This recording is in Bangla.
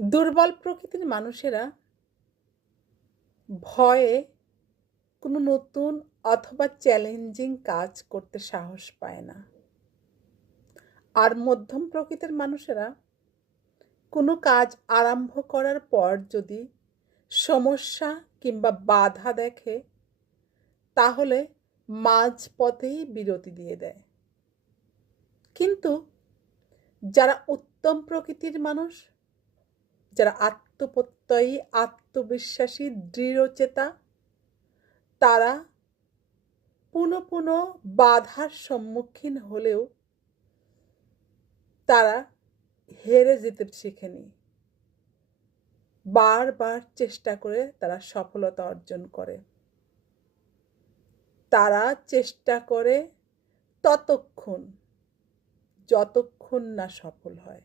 দুর্বল প্রকৃতির মানুষেরা ভয়ে কোনো নতুন অথবা চ্যালেঞ্জিং কাজ করতে সাহস পায় না। আর মধ্যম প্রকৃতির মানুষেরা কোনো কাজ আরম্ভ করার পর যদি সমস্যা কিংবা বাধা দেখে, তাহলে মাঝপথেই বিরতি দিয়ে দেয়। কিন্তু যারা উত্তম প্রকৃতির মানুষ যারা আত্মপ্রত্যয়ী, আত্মবিশ্বাসী, দৃঢ়চেতা, তারা পুনঃ পুনঃ বাধার সম্মুখীন হলেও তারা হেরে যেতে শেখেনি। বারবার চেষ্টা করে তারা সফলতা অর্জন করে। তারা চেষ্টা করে ততক্ষণ, যতক্ষণ না সফল হয়।